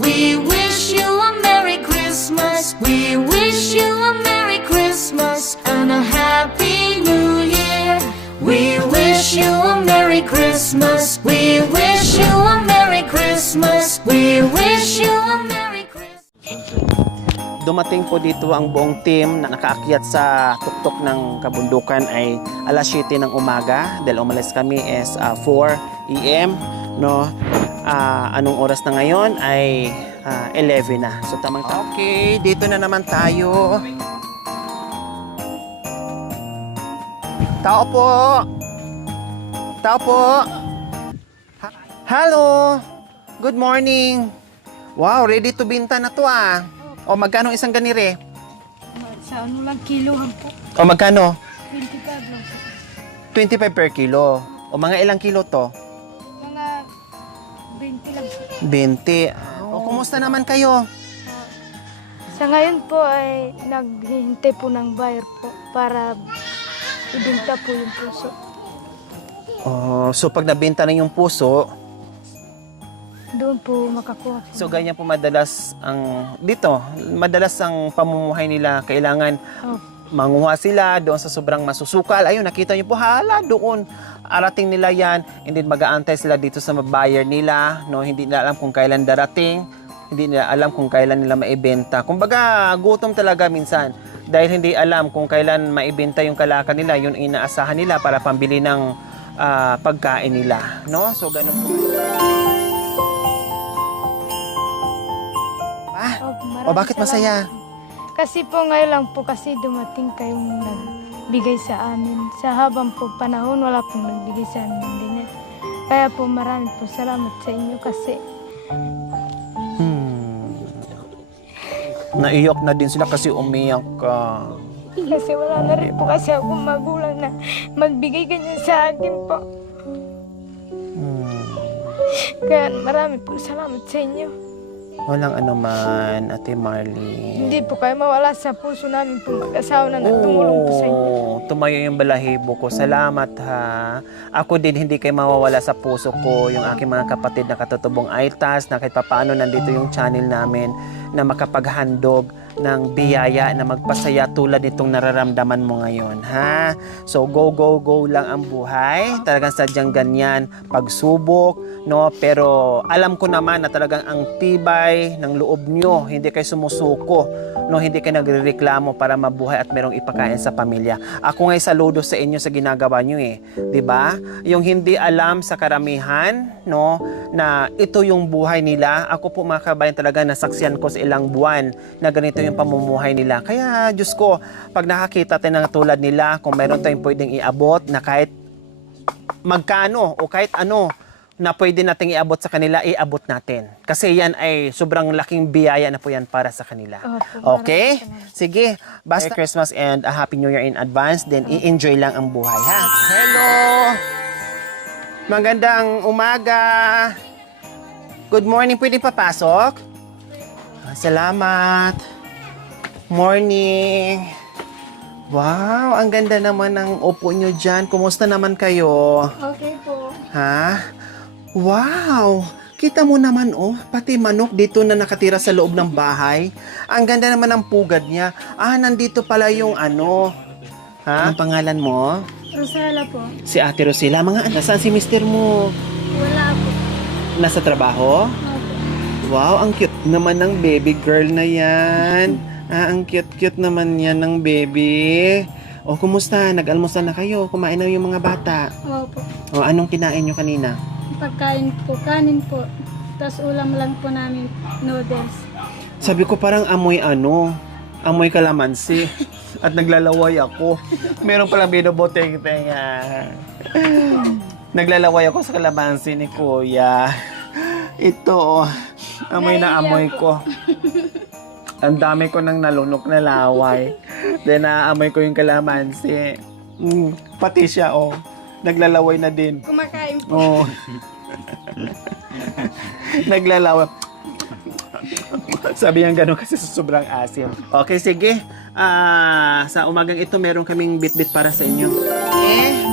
We wish you a Merry Christmas. We wish you a Merry Christmas and a Happy New Year. We wish you a Merry Christmas. We wish you a Merry Christmas. We wish you a Merry Christmas. Dumating po dito ang buong team na nakaakyat sa tuktok ng kabundukan ay alas 7 ng umaga dahil umalis kami is 4 AM, no? Anong oras na ngayon ay 11 na. So tamang okay, dito na naman tayo. Tao po. Tao po. Hello. Good morning. Wow, ready to binta na to ah. O magkano isang ganire? Sa ano lang, kilohan po. O magkano? 25 lang po. 25 per kilo. O mga ilang kilo to? Mga 20 lang po. 20. O kumusta naman kayo? Sa ngayon po ay naghihintay po ng buyer po para ibenta po yung puso. So pag nabenta na yung puso, Doon po makakuha po. so ganyan po madalas ang dito, madalas ang pamumuhay nila kailangan Oh, manguha sila doon sa sobrang masusukal. Ayun, nakita niyo po, hala, doon. Arating nila yan. And then mag-aantay sila dito sa buyer nila. No? Hindi nila alam kung kailan darating. Hindi nila alam kung kailan nila maibenta. Kumbaga, gutom talaga minsan. Dahil hindi alam kung kailan maibenta yung kalakal nila, yun inaasahan nila para pambili ng pagkain nila. No? So, ganun po. O bakit masaya? Kasi po ngayon lang po kasi dumating kayong nagbigay sa amin. Sa habang po panahon, wala pong nagbigay sa amin ng dinner. Kaya po marami po salamat sa inyo kasi Naiyak na din sila kasi umiyak ka. kasi wala na rin po kasi akong magulang na magbigay ganyan sa akin po. Kaya marami po salamat sa inyo. Walang anuman, Ate Marley. Hindi po kayo mawala sa puso namin po mag-asawa na tumulong po sa inyo. Tumayo yung balahibo ko. Salamat ha. Ako din hindi kayo mawawala sa puso ko. Yung aking mga kapatid na katutubong Aitas na kahit papaano nandito yung channel namin na makapaghandog ng biyaya na magpasaya tulad nitong nararamdaman mo ngayon, ha? So, go, go, go lang ang buhay. Talagang sadyang ganyan. Pagsubok, no? Pero alam ko naman na talagang ang tibay ng loob nyo. Hindi kayo sumusuko, no? Hindi kayo nagrereklamo para mabuhay at merong ipakain sa pamilya. Ako nga'y saludo sa inyo sa ginagawa nyo eh. 'Di ba? Yung hindi alam sa karamihan, no? Na ito yung buhay nila. Ako po mga kabayan talaga nasaksiyan ko sa ilang buwan na ganito yung pamumuhay nila. Kaya Diyos ko, pag nakakita tayo ng tulad nila, kung meron tayong pwedeng iabot na kahit magkano o kahit ano na pwede nating iabot sa kanila, iabot natin. Kasi yan ay sobrang laking biyaya na po yan para sa kanila. Okay? Sige. Basta Merry Christmas and a Happy New Year in advance. Then i-enjoy lang ang buhay, ha? Hello! Magandang umaga! Good morning. Pwede papasok? Salamat. Morning. Wow, ang ganda naman ng upo nyo dyan. Kumusta naman kayo? Okay po. Ha? Wow! Kita mo naman oh, pati manok dito na nakatira sa loob ng bahay. Ang ganda naman ng pugad niya. Nandito pala yung ano. Ha? Ang pangalan mo? Rosella po. Si Ate Rosela. Mga anak, saan si mister mo? Wala po. Nasa trabaho? Wow, ang cute naman ng baby girl na yan. Ang cute-cute naman yan ng baby. O, kumusta? Nag-almusal na kayo? Kumain na yung mga bata? Opo. O, anong kinain nyo kanina? Pagkain po, kanin po. Tapos ulam lang po namin, noodles. Sabi ko parang amoy ano, amoy kalamansi. At naglalaway ako. Meron palang binuboteng-teng. Naglalaway ako sa kalamansi ni Kuya. Ito, amoy na amoy ko. Ang dami ko nang nalunok na laway. Then naamoy ko yung kalamansi. Pati siya, oh. Naglalaway na din. Kumakain po. Oh. Naglalaway. Sabi niya gano'n kasi sobrang asim. Okay, sige. Sa umagang ito, meron kaming bit-bit para sa inyo.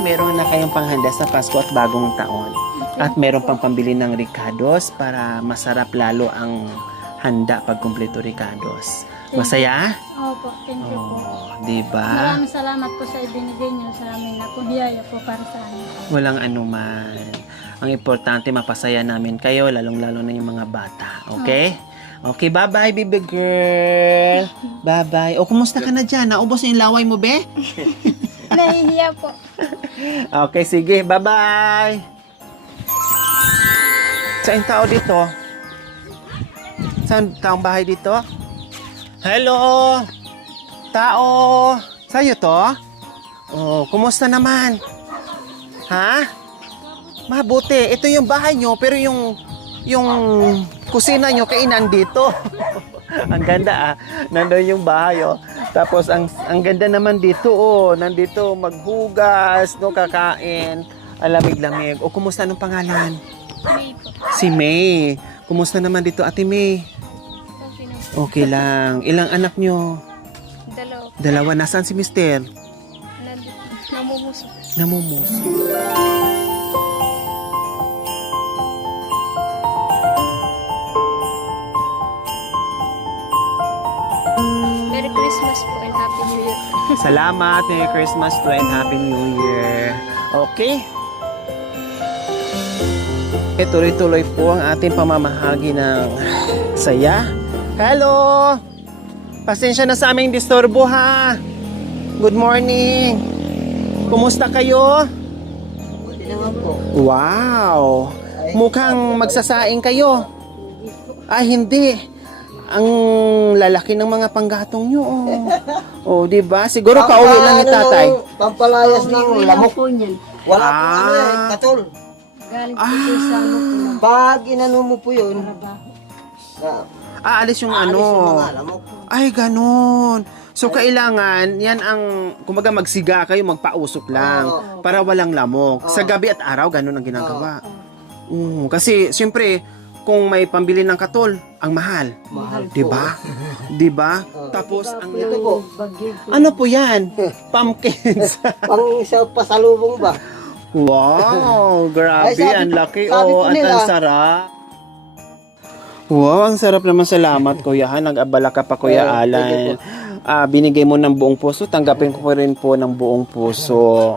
Meron na kayong panghanda sa Pasko at Bagong Taon. At meron pang pambili ng ricados para masarap lalo ang handa pag kumpleto Ricardos. Masaya? Opo, thank you po. Di ba? Maraming salamat po sa ibinigay niyo sa amin na biyaya po para sa amin. Walang anuman. Ang importante, mapasaya namin kayo, lalong-lalo na yung mga bata. Okay? Okay, bye-bye, baby girl. Bye-bye. O, kumusta ka na dyan? Naubos na yung laway mo, be? Nahihiya po. Okay, sige. Bye-bye. Saan tao dito? Saan taong bahay dito? Hello? Tao? Sa'yo to? Oh, kumusta naman? Ha? Mabuti. Ito yung bahay nyo, pero yung kusina nyo, kainan dito. Ang ganda ah. Nandun yung bahay oh. Tapos ang ganda naman dito oh. Nandito maghugas, no, kakain. Alamig-lamig. O kumusta anong pangalan? May po. Si May. Kumusta naman dito Ate May? Okay na. Okay lang. Ilang anak nyo? Dalawa. Dalawa. Nasaan si Mister? Namumuso. Namumuso. Merry Christmas po and Happy New Year. Salamat. Merry Christmas to and Happy New Year. Okay? Tuloy-tuloy po ang ating pamamahagi ng saya. Hello! Pasensya na sa aming disturbo ha. Good morning. Kumusta kayo? Wow! Mukhang magsasaing kayo. Ay, hindi. Ang lalaki ng mga panggatong nyo. Oh, di ba? Siguro pauwi lang ni tatay. Pampalayas ng lamok. Wala po Ah. ano eh, katol. Pag inano mo po yun, Aalis yung alis yung ano. mga lamok. Ay, ganun. So, kailangan, yan ang, kumbaga magsiga kayo, magpausok lang. Oo. Para walang lamok. Sa gabi at araw, ganun ang ginagawa. Kasi, siyempre, kung may pambili ng katol, ang mahal. Mahal po. Diba? Diba? Tapos, ang Ito po, ano po yan? Pumpkins. pang sa pasalubong ba? Wow, grabe, Ay, sabi- ang laki sabi oh, ko at nila- ang sarap. Wow, ang sarap naman, salamat kuya ha, nag-abala ka pa kuya Alan. Binigay mo ng buong puso, tanggapin ko rin po ng buong puso.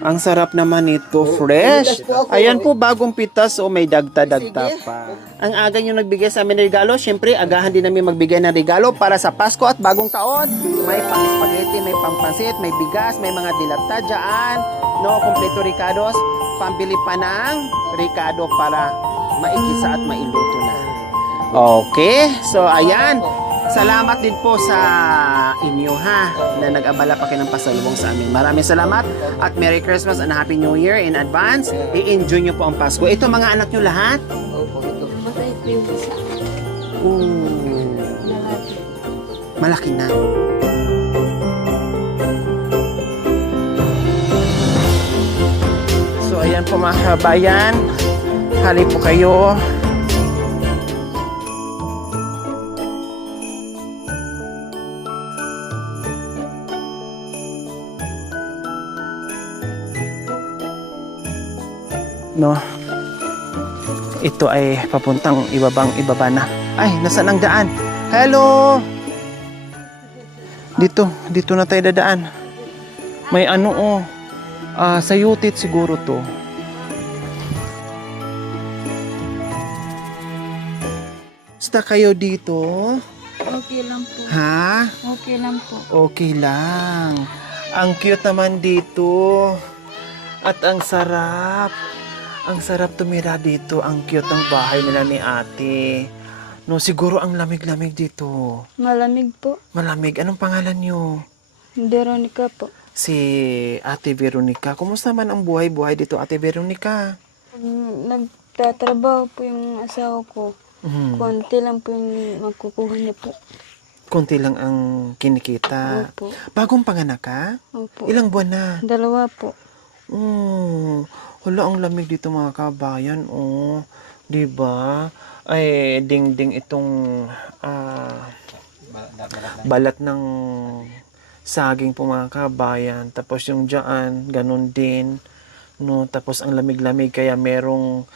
Ang sarap naman ito, fresh. Ayan po, bagong pitas o may dagta-dagta pa. Ang aga nyo nagbigay sa amin ng regalo, syempre agahan din namin magbigay ng regalo para sa Pasko at bagong taon. May pang-spaghetti, may pang-pansit, may bigas, may mga dilata dyan. No, kompleto Ricardos, pambili pa ng Ricardo para maikisa at mailuto na. Okay, so ayan. Salamat din po sa inyo ha, na nag-abala pa kayo ng pasalubong sa amin. Maraming salamat at Merry Christmas and Happy New Year in advance. I-enjoy nyo po ang Pasko. Ito mga anak nyo lahat? Opo, ito. Masaya po yung isa. Lalaki. Malaki na. So ayan po mga kabayan, hali po kayo. No. Ito ay papuntang ibaba na. Ay, nasaan ang daan? Hello! Dito na tayo dadaan. May ano oh. Sa Yutit siguro to. Basta kayo dito? Okay lang po. Ha? Okay lang po. Okay lang. Ang cute naman dito. At ang sarap. Ang sarap tumira dito. Ang cute ng bahay nila ni ate. No, siguro ang lamig-lamig dito. Malamig po. Malamig. Anong pangalan niyo? Veronica po. Si Ate Veronica. Kumusta man ang buhay-buhay dito, Ate Veronica? Nagtatrabaho po yung asawa ko. Mhm. Konti lang po yung makukuha niya po. Konti lang ang kinikita. Opo. Bagong panganak ka? Opo. Ilang buwan na? 2 po. Hala, ang lamig dito mga kabayan. Oh, 'di ba? Ay, ding-ding itong balat ng saging po mga kabayan. Tapos yung diyan, ganun din. No, tapos ang lamig-lamig kaya merong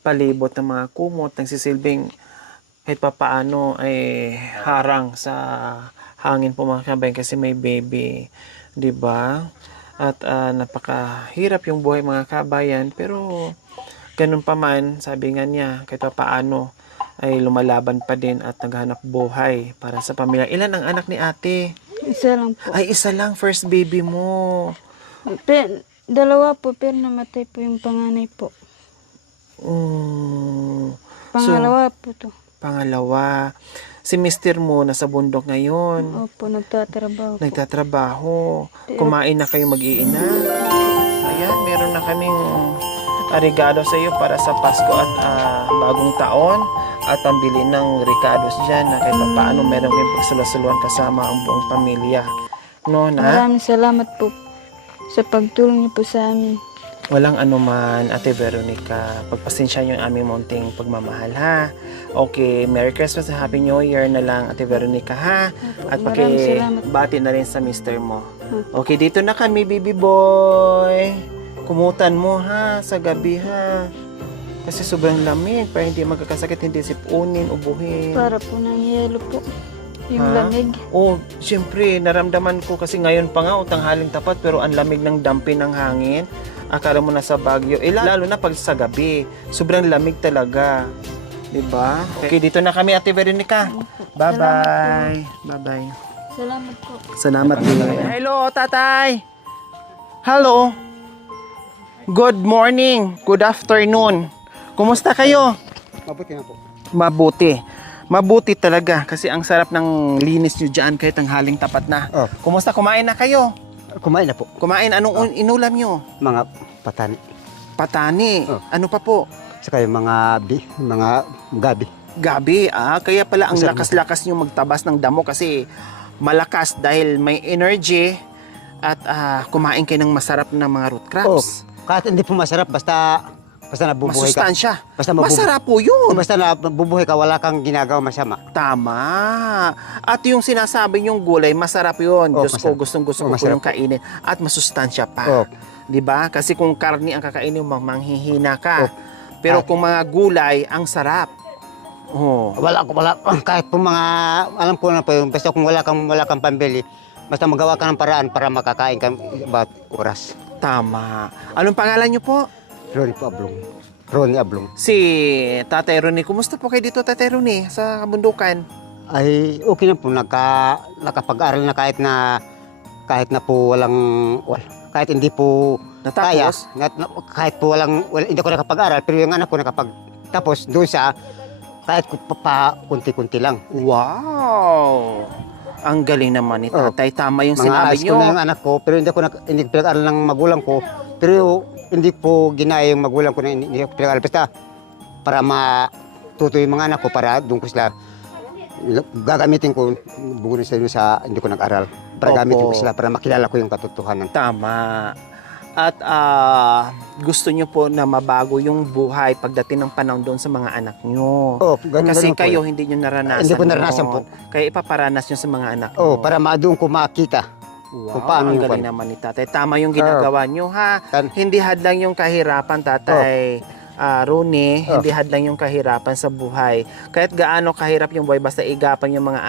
palibot ng mga kumot, nagsisilbing kahit papaano ay harang sa hangin po mga kabayan kasi may baby, 'di ba? At napakahirap yung buhay mga kabayan, pero ganun pa man, sabi nga niya, kahit papaano ay lumalaban pa din at naghanap buhay para sa pamilya. Ilan ang anak ni ate? Isa lang po. Ay, isa lang, first baby mo. Dalawa po, pero namatay po yung panganay po. Pangalawa po to. Pangalawa. Si mister mo nasa bundok ngayon. Opo, nagtatrabaho po. Nagtatrabaho. Kumain na kayo mag-iina. Ayan, meron na kaming regalo sa iyo para sa Pasko at bagong taon. At pambili ng recados dyan na kahit paano meron kayong pagsulasuluan kasama ang buong pamilya. No, na? Maraming salamat po sa pagtulong niyo po sa amin. Walang anuman, Ate Veronica. Pagpasensya niyo yung aming munting pagmamahal, ha? Okay, Merry Christmas and Happy New Year na lang, Ate Veronica, ha? At Maraming salamat. bati na rin sa mister mo. Okay, dito na kami, baby boy. Kumutan mo, ha? Sa gabi, ha? Kasi sobrang lamig, para hindi magkakasakit, hindi sipunin, ubuhin. Para po ng yelo po. Yung Ha? lamig. Oh, siyempre, naramdaman ko kasi ngayon pa nga, tanghaling tapat, pero ang lamig ng dampi ng hangin. Akala mo na sa Baguio. Lalo na pag sa gabi. Sobrang lamig talaga. Diba? Okay, dito na kami, Ate Veronica. Bye-bye. Bye-bye. Salamat po. Salamat din. Hello, tatay. Hello. Good morning. Good afternoon. Kumusta kayo? Mabuti na po. Mabuti. Mabuti talaga kasi ang sarap ng linis nyo dyan kahit ang haling tapat na. Oh. Kumusta? Kumain na kayo? Kumain na po. Kumain? Anong inulam nyo? Mga patani. Patani. Oh. Ano pa po? Saka yung mga gabi. Gabi. Kaya pala ang Masarap. lakas-lakas nyo magtabas ng damo kasi malakas dahil may energy at kumain kayo ng masarap na mga root crops. Kahit hindi po masarap, basta nabubuhay ka. Masustansya. Basta Masarap po yun. Basta nabubuhay ka, wala kang ginagawa masama. Tama. At yung sinasabi yung gulay, masarap yun. Oh, Diyos ko, masarap. gustong-gusto Oh, ko po masarap. yung kainin. At masustansya pa. Oh. 'Di ba? Kasi kung karni ang kakainin mo, manghihina ka. Oh. Pero kung mga gulay, ang sarap. Oh. Wala kahit po mga alam ko na po yun, basta kung wala kang pambili, basta magawa ka ng paraan para makakain ka about oras. Tama. Anong pangalan niyo po? Ronnie Ablong. Si Tatay Ronnie. Kumusta po kayo dito, Tatay Ronnie, sa kabundukan? Ay okay na po, nakapag-aral na kahit na po kahit hindi po kaya, Natapos? kahit po hindi ko nakapag-aral, pero yung anak ko nakapag-tapos doon sa kahit pa kunti-kunti lang. Wow! Ang galing naman ni Tatay. Tama yung Mga sinabi high niyo. school na yung anak ko, pero hindi ko pinag-aral ng magulang ko, pero hindi po ginaya yung magulang ko na hindi ko pinag-aral. Basta para matuto yung mga anak ko, para doon ko sila gagamitin ko bugun sa hindi ko nag-aral. Para Opo. gamitin ko sila para makilala ko yung katotohanan. Tama. At gusto nyo po na mabago yung buhay pagdating ng panahon doon sa mga anak nyo. Oh, ganun, Kasi ganun po kayo eh. hindi nyo naranasan. Hindi ko naranasan yun. po. Kaya ipaparanas nyo sa mga anak Oh, nyo. para doon ko makita. Wow, kung paano ang yung galing pan- naman ni Tatay. Tama yung ginagawa nyo, ha? Hindi hadlang yung kahirapan, Tatay. Rooney, Oh. hindi hadlang yung kahirapan sa buhay. Kahit gaano kahirap yung buhay, basta igapan yung mga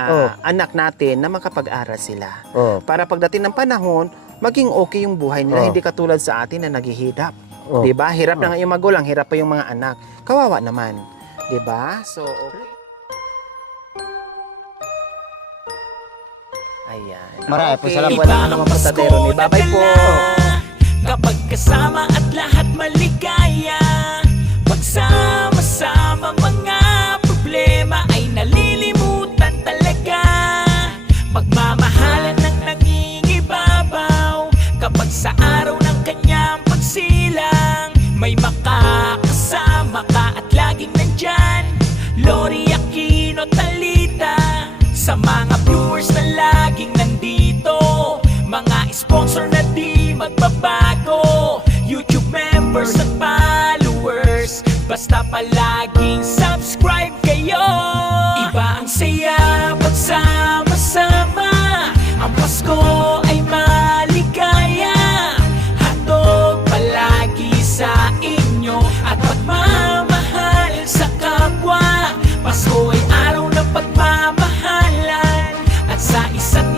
anak natin na makapag-aral sila. Oh. Para pagdating ng panahon, maging okay yung buhay nila, Oh. hindi katulad sa atin na naghihirap. Oh. 'Di ba? Hirap na nga yung magulang, hirap pa yung mga anak. Kawawa naman. 'Di ba? So, okay. Ayan. Marami po, salamat. Wala naman po sa Tero ni. Bye-bye po. Kapag kasama at lahat maligaya, pagsama-sama mga problema ay nalilimutan talaga. Pagmamahalan ng nangingibabaw, kapag sa araw ng kanyang pagsilang, may makakasama ka at laging nandyan. Lori Aquino Talita, sa mga viewers na laging nandito, mga sponsor na di magbabago, YouTube members at followers, basta palaging subscribe kayo. Iba ang saya pagsama-sama, ang Pasko ay maligaya, handog palagi sa inyo at pagmamahal.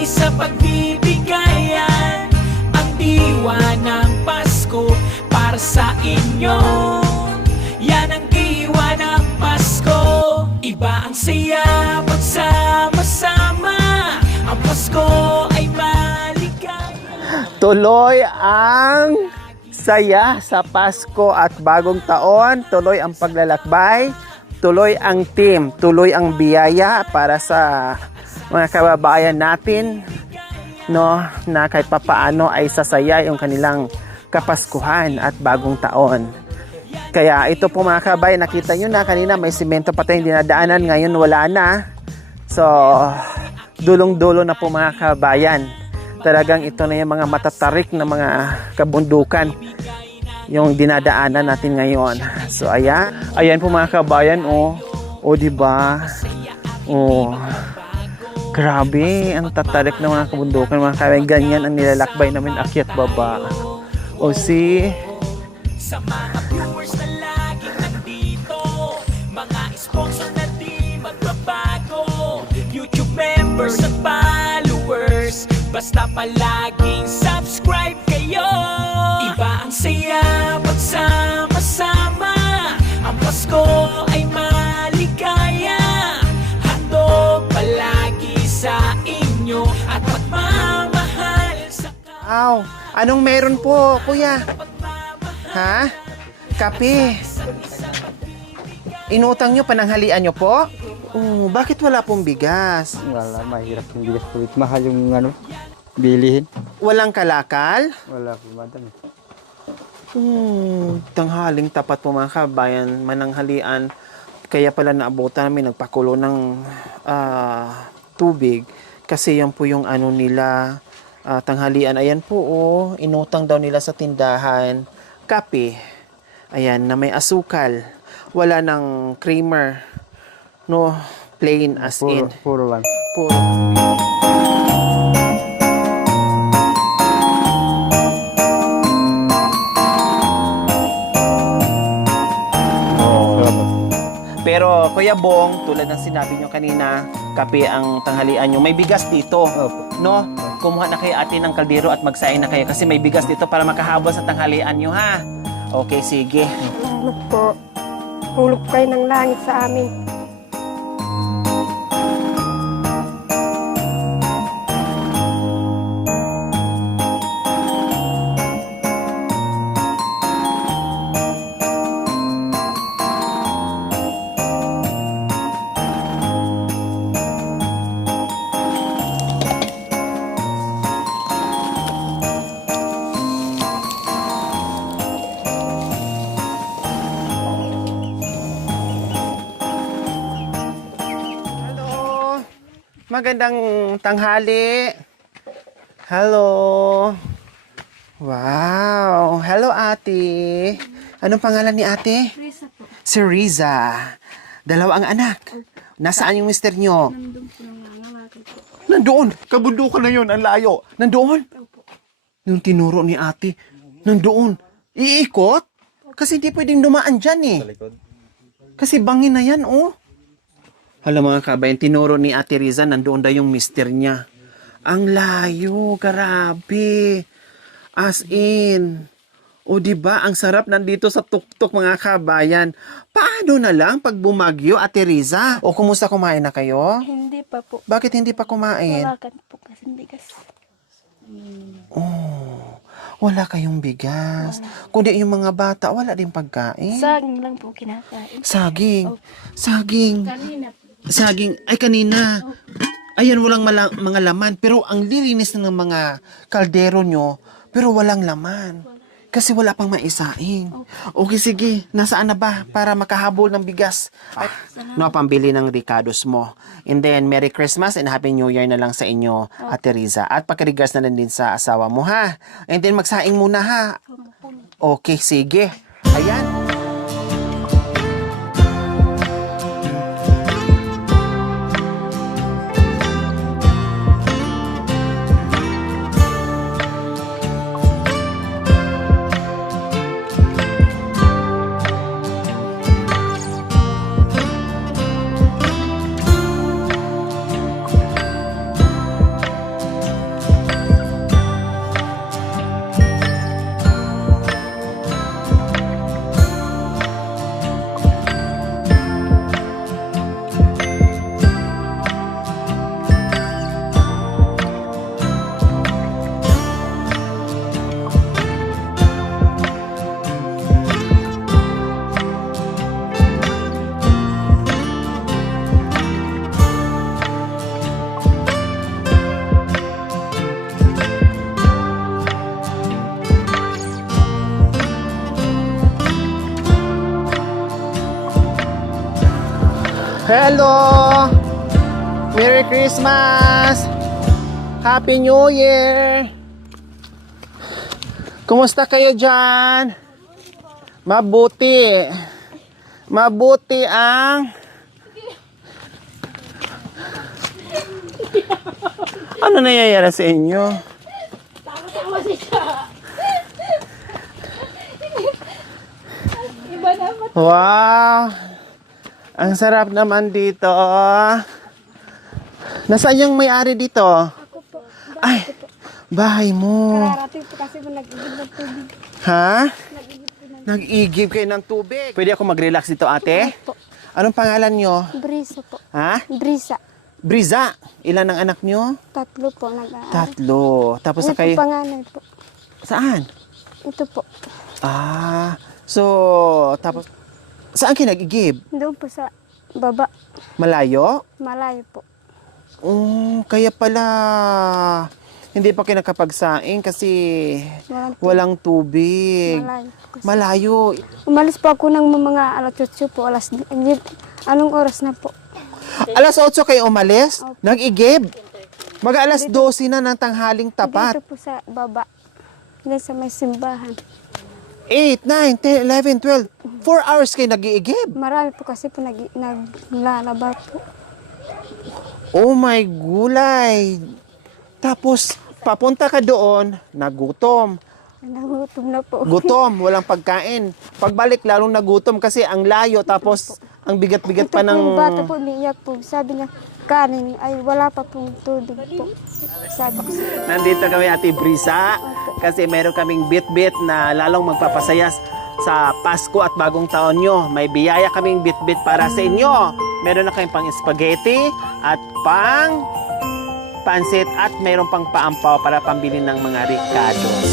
palagi sa pagbibigayan. Ang diwa ng Pasko para sa inyo, yan ang diwa ng Pasko. Iba ang saya pagsama-sama, ang Pasko ay maligaya. Tuloy ang saya sa Pasko at bagong taon, tuloy ang paglalakbay, tuloy ang team, tuloy ang biyaya para sa mga kababayan natin, no, na kahit papaano ay sasaya yung kanilang kapaskuhan at bagong taon. Kaya ito po mga kabayan, nakita nyo na kanina may simento pa tayong dinadaanan, ngayon wala na. So, dulong-dulo na po mga kabayan. Talagang ito na yung mga matatarik na mga kabundukan yung dinadaanan natin ngayon. So, ayan po mga kabayan, oh. O, diba? Oh. Grabe, ang tatarik ng mga kabundukan, mga kabayan. Ganyan ang nilalakbay namin, akyat baba. O, see? Sa mga viewers na laging nandito, mga sponsor na di magbabago, YouTube members at followers, basta palaging subscribe kayo. Iba ang saya pagsama-sama, ang Pasko ay maligaya. Handog palagi sa inyo at pagmamahal sa Aw, anong meron po, kuya? Ha? Kape. Inutang nyo, pananghalian nyo po? Bakit wala pong bigas? Wala, mahirap yung bigas po. Mahal yung bilihin. Walang kalakal? Wala po, madam. Tanghaling tapat po mga kabayan, mananghalian. Kaya pala naabutan namin, nagpakulo ng tubig. Kasi yan po yung ano nila, tanghalian. Ayan po, oh, inutang daw nila sa tindahan. Kape. Ayan, na may asukal. Wala ng creamer. No, plain as in. Puro lang. Puro. Pero Kuya Bong, tulad ng sinabi nyo kanina, kape ang tanghalian nyo. May bigas dito. No? Kumuha na kayo ate ng kaldero at magsaing na kayo kasi may bigas dito para makahabol sa tanghalian nyo, ha? Okay, sige. Salamat po. Hulog kayo ng langit sa amin. Magandang tanghali. Hello. Wow. Hello, ate. Anong pangalan ni ate? Risa po. Si Riza. Dalawa ang anak. Nasaan yung mister nyo? Nandun po ng nangangalatay po. Nandoon. Kabundukan na yun. Ang layo. Nandoon. Yung tinuro ni ate. Nandoon. Iikot? Kasi hindi pwedeng dumaan dyan eh. Kasi bangin na yan, oh. Hala mga kabayan, tinuro ni Ate Riza, nandoon daw yung mister niya. Ang layo, grabe. As in. O diba, ang sarap nandito sa tuktok mga kabayan. Paano na lang pag bumagyo, Ate Riza? O kumusta, kumain na kayo? Hindi pa po. Bakit hindi pa kumain? Wala ka po kasi bigas. Oh, wala kayong bigas. Kundi yung mga bata, wala din pagkain. Saging lang po kinakain. Saging. Saging. Kanina po. Saging. Ay, kanina. Ayan, walang mga laman. Pero ang lilinis na ng mga kaldero nyo, pero walang laman. Kasi wala pang maisaing. Okay, sige. Nasaan na ba para makahabol ng bigas? No, pambili ng ricados mo. And then, Merry Christmas and Happy New Year na lang sa inyo, Ate Riza. At pakiregards na lang din sa asawa mo, ha? And then, magsaing muna, ha? Okay, sige. Ayan. Hello! Merry Christmas! Happy New Year! Kumusta kayo dyan? Mabuti. Mabuti ang... Ano nangyayari sa inyo? Wow! Ang sarap naman dito. Nasaan yung may-ari dito? Ay, bahay mo. Karating po kasi nag-igib ng tubig. Ha? Nag-igib kayo ng tubig. Pwede ako mag-relax dito, ate? Anong pangalan nyo? Brisa po. Ha? Brisa. Briza. Ilan ang anak nyo? 3 po nag-aaral. 3. Tapos na Ito kayo... panganay po. Saan? Ito po. Ah, so, tapos... Saan kayo nag-igib? Doon po sa baba. Malayo? Malayo po. Kaya pala... Hindi pa kayo nakapagsaing kasi walang tubig. Malayo po kasi. Malayo. Umalis po ako ng mga alas 8 po. Anong oras na po? Alas 8 kayo umalis? Opo. Nag-igib? Mag-alas 12 na ng tanghaling tapat. Dito po sa baba. Dito sa may simbahan. 8, 9, 10, 11, 12. 4 hours kayo nag-iigib. Marami po kasi po naglalaba po. Oh my gulay. Tapos, papunta ka doon, nagutom. Nagutom na po. Gutom, walang pagkain. Pagbalik, lalong nagutom kasi ang layo. Tapos, ang bigat-bigat Ito pa po ng... yung bata po, umiiyak po. Sabi niya, kanin, ay wala pa pong tubig po. Sabi ko, Nandito kami, Ate Brisa. Kasi meron kaming bit-bit na lalong magpapasaya sa Pasko at Bagong Taon nyo. May biyaya kaming bit-bit para sa inyo. Meron na kayong pang spaghetti at pang pansit at meron pang paampaw para pambili ng mga ricados.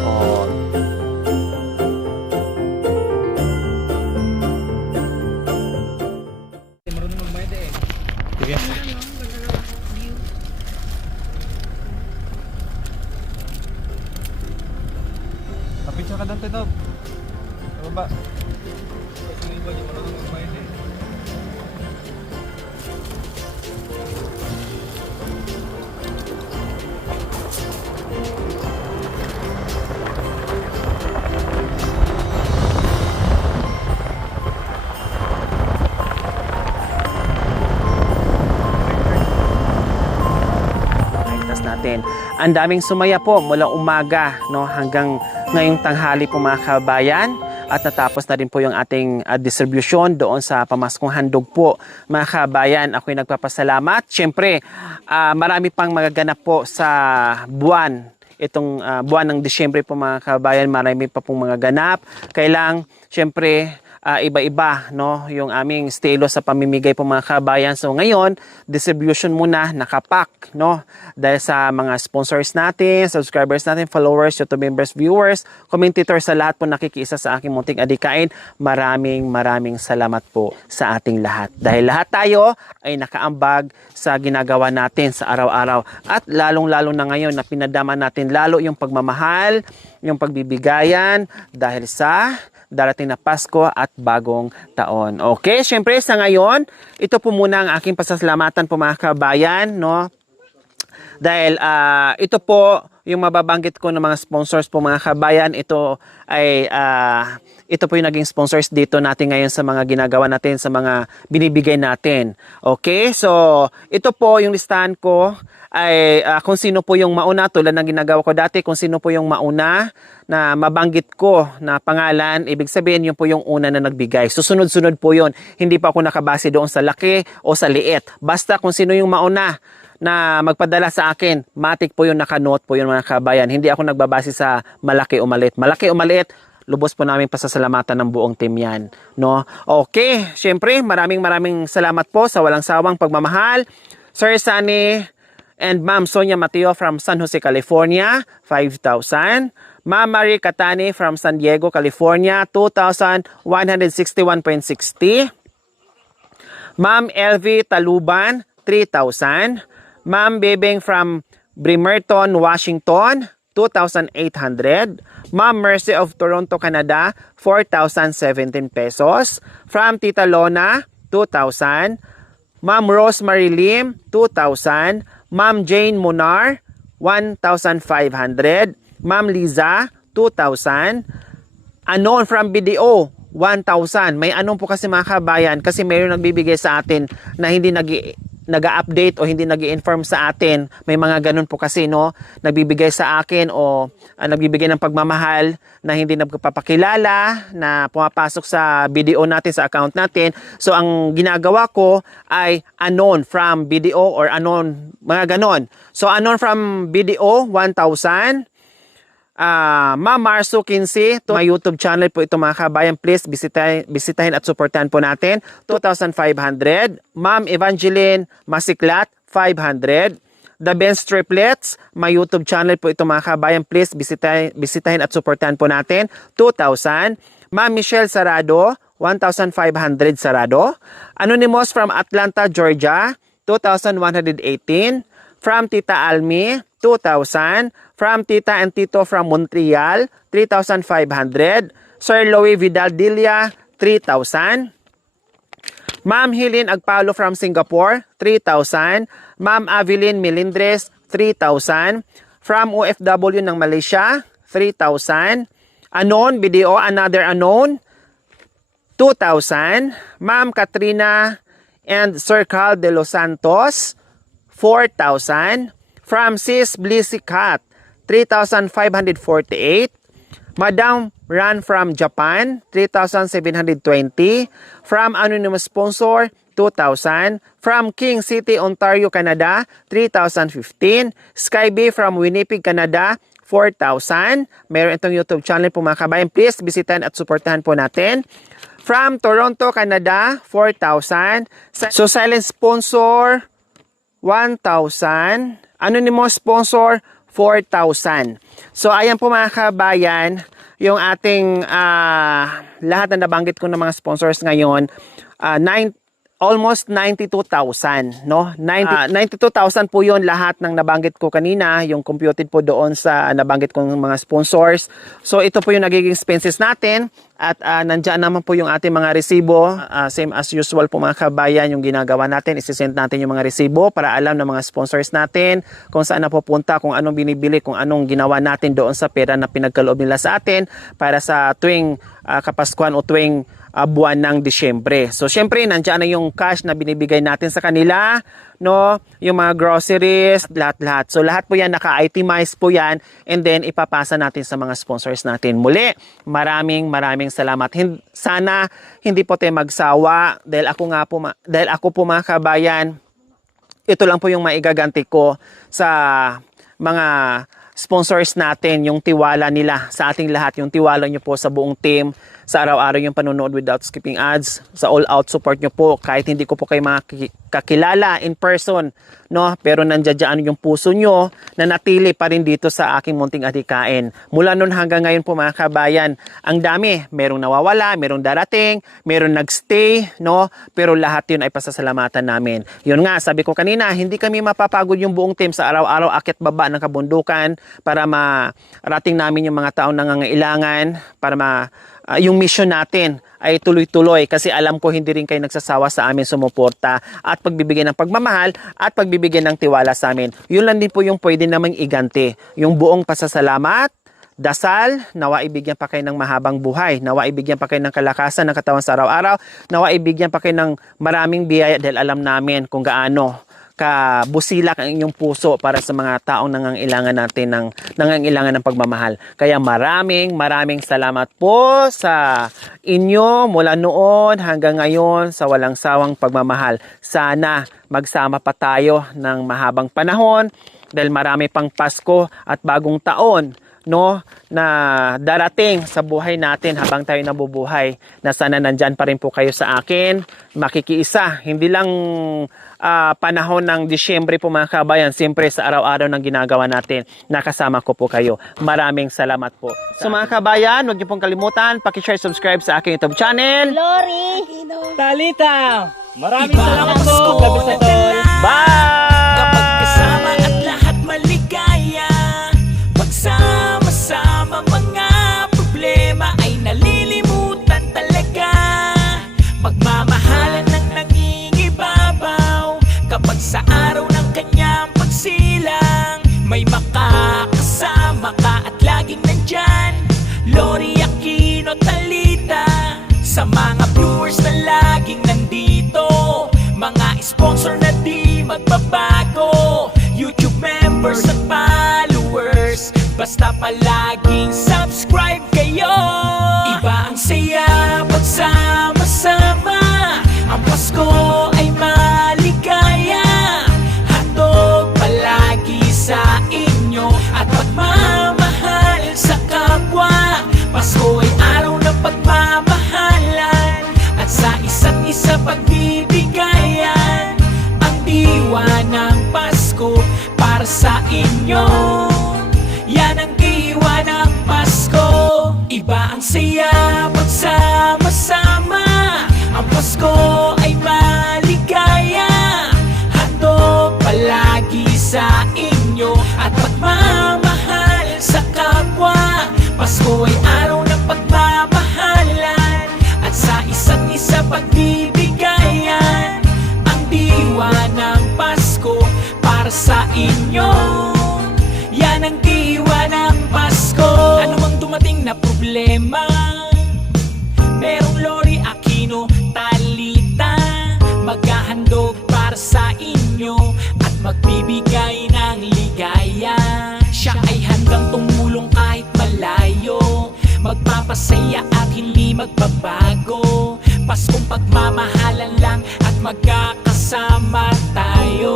Oh. Kapitsa ka doon, Tinob. Sa baba. Itas natin. Ang daming sumaya po mula umaga no hanggang ngayong tanghali po mga kabayan at natapos na rin po yung ating distribution doon sa pamaskong handog po mga kabayan. Ako'y nagpapasalamat. Siyempre, marami pang magaganap po sa buwan. Itong buwan ng Disyembre po mga kabayan, marami pa pong mga ganap. Kailang, siyempre, iba-iba no yung aming estilo sa pamimigay po mga kabayan. So ngayon, distribution muna nakapak no dahil sa mga sponsors natin, subscribers natin, followers, YouTube members, viewers, commentators sa lahat po nakikiisa sa aking munting adikain. Maraming salamat po sa ating lahat. Dahil lahat tayo ay nakaambag sa ginagawa natin sa araw-araw at lalong-lalo na ngayon na pinadama natin lalo yung pagmamahal, yung pagbibigayan dahil sa darating na Pasko at Bagong Taon. Okay, syempre sa ngayon, ito po muna ang aking pasasalamatan po mga kabayan, no? Dahil ito po yung mababanggit ko ng mga sponsors po mga kabayan. Ito ay ito po yung naging sponsors dito natin ngayon sa mga ginagawa natin, sa mga binibigay natin. Okay, so ito po yung listahan ko ay kung sino po yung mauna tulad ng ginagawa ko dati, kung sino po yung mauna na mabanggit ko na pangalan, ibig sabihin yun po yung una na nagbigay. Susunod-sunod po yun. Hindi pa ako nakabase doon sa laki o sa liit. Basta kung sino yung mauna na magpadala sa akin, matik po yung nakanote po yun mga kabayan. Hindi ako nagbabase sa malaki o maliit. Malaki o maliit, lubos po namin pasasalamatan ng buong team yan. No? Okay, syempre maraming salamat po sa walang sawang pagmamahal. Sir Sunny and Ma'am Sonia Mateo from San Jose, California, 5,000. Ma'am Marie Catani from San Diego, California, 2,161.60. Ma'am LV Taluban, 3,000. Ma'am Bebeng from Bremerton, Washington, 2,800. Ma'am Mercy of Toronto, Canada, 4,017 pesos. From Tita Lona, 2,000. Ma'am Rosemary Lim, 2,000. Ma'am Jane Munar, 1,500. Ma'am Liza, 2,000. Anon from BDO, 1,000. May anon po kasi mga kabayan kasi mayroon nagbibigay sa atin na hindi nag-update o hindi nag-inform sa atin. May mga ganun po kasi, no? Nagbibigay sa akin o nagbibigay ng pagmamahal na hindi nagpapakilala na pumapasok sa BDO natin, sa account natin. So, ang ginagawa ko ay anon from BDO or anon, mga ganon. So, anon from BDO, 1,000. Ma'am Marso 15, to my YouTube channel po ito mga kabayan. Please bisitahin at supportahan po natin. 2,500. Ma'am Evangeline Masiklat, 500. The Benz Triplets, my YouTube channel po ito mga kabayan. Please bisitahin at supportahan po natin. 2,000. Ma'am Michelle Sarado, 1,500 Sarado. Anonymous from Atlanta, Georgia, 2,118. From Tita Almi, 2,000. From Tita and Tito from Montreal, 3,500. Sir Louis Vidal Dilia, 3,000. Ma'am Helene Agpalo from Singapore, 3,000. Ma'am Avelyn Melindres, 3,000. From OFW ng Malaysia, 3,000. Anon, BDO, another anon, 2,000. Ma'am Katrina and Sir Carl de los Santos, 4,000. From Sis Blissy Cat, 3,548. Madam Ran from Japan, 3,720. From anonymous sponsor, 2,000. From King City, Ontario, Canada, 3,015. Skyby from Winnipeg, Canada, 4,000. Meron itong YouTube channel po mga kabayan. Please bisitahin at supportahan po natin. From Toronto, Canada, 4,000. So silent sponsor, 1,000. Anonymous sponsor, 4,000. So ayan po mga kabayan, yung ating lahat na nabanggit ko ng mga sponsors ngayon, almost 92,000, no? 92,000 po 'yon lahat ng nabanggit ko kanina, yung computed po doon sa nabanggit kong mga sponsors. So ito po yung nagiging expenses natin at nandiyan naman po yung ating mga resibo. Same as usual po mga kabayan, yung ginagawa natin, isisend natin yung mga resibo para alam ng mga sponsors natin kung saan napupunta, kung anong binibili, kung anong ginawa natin doon sa pera na pinagkaloob nila sa atin para sa tuwing Kapaskuhan o tuwing buwan ng Disyembre. So syempre nandiyan na yung cash na binibigay natin sa kanila, no? Yung mga groceries, lahat-lahat. So lahat po yan naka-itemize po yan and then ipapasa natin sa mga sponsors natin. Muli, maraming salamat. Sana hindi po tayo magsawa dahil ako po mga kabayan, ito lang po yung maigaganti ko sa mga sponsors natin, yung tiwala nila sa ating lahat, yung tiwala nyo po sa buong team, sa araw-araw yung panonood without skipping ads, sa all-out support nyo po, kahit hindi ko po kayo kakilala in person, no? Pero nandiyan yung puso nyo na natili pa rin dito sa aking munting adhikain. Mula noon hanggang ngayon po mga kabayan, ang dami, merong nawawala, merong darating, merong nagstay, no? Pero lahat yun ay pasasalamatan namin. Yun nga, sabi ko kanina, hindi kami mapapagod yung buong team sa araw-araw akit baba ng kabundukan para marating namin yung mga taong nangangailangan, para yung mission natin ay tuloy-tuloy kasi alam ko hindi rin kayo nagsasawa sa amin sumuporta at pagbibigay ng pagmamahal at pagbibigay ng tiwala sa amin. Yun lang din po yung pwede namang iganti. Yung buong pasasalamat, dasal, nawa ibigyan pa kayo ng mahabang buhay, nawa ibigyan pa kayo ng kalakasan ng katawan sa araw-araw, nawa ibigyan pa kayo ng maraming biyaya dahil alam namin kung gaano kabusilak ang inyong puso para sa mga taong nangangailangan natin nangangailangan ng pagmamahal. Kaya maraming salamat po sa inyo mula noon hanggang ngayon sa walang sawang pagmamahal. Sana magsama pa tayo ng mahabang panahon dahil marami pang Pasko at bagong taon, no, na darating sa buhay natin habang tayo nabubuhay, na sana nandyan pa rin po kayo sa akin, makikiisa, hindi lang panahon ng Disyembre po mga kabayan, siyempre sa araw-araw ng ginagawa natin, nakasama ko po kayo. Maraming salamat po. So mga kabayan, huwag niyo pong kalimutan, paki-share, subscribe sa aking YouTube channel. Talita! Maraming salamat po! Gabi sa tol! Bye! Kapag kasama at lahat maligaya, pagsama-sama mga problema ay nalilimutan talaga. Pagmamahalan ng sponsor na di magbabago, YouTube members at followers, basta palaging subscribe kayo. Iba ang saya pagsama-sama, ang Pasko ay maligaya. Handog palagi sa inyo at pagmamahal sa kapwa. Pasko ay araw ng pagmamahalan at sa isa't isa pagbibigayan. Ang diwa ng Pasko para sa inyo, yan ang diwa ng Pasko. Iba ang saya pagsama-sama, ang Pasko ay maligaya. Handog palagi sa inyo at pagmamahal sa kapwa. Pasko ay araw ng pagmamahalan at sa isa't isa pagbibigayan. Ang diwa ng Pasko para sa inyo, yan ang diwa ng Pasko. Ano mang dumating na problema, merong Lori Aquino, Talita, maghahandog para sa inyo at magbibigay ng ligaya. Siya ay handang tumulong kahit malayo, magpapasaya at hindi magbabago. Paskong pagmamahalan lang at magkakasama tayo.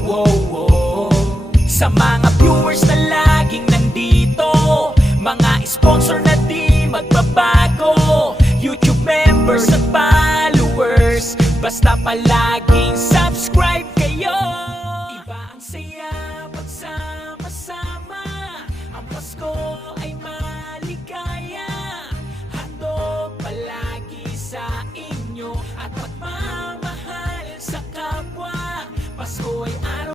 Wow, wow. Sa mga viewers na laging nandito, mga sponsor na di magbabago, YouTube members at followers, basta palaging subscribe kayo. Iba ang saya pagsama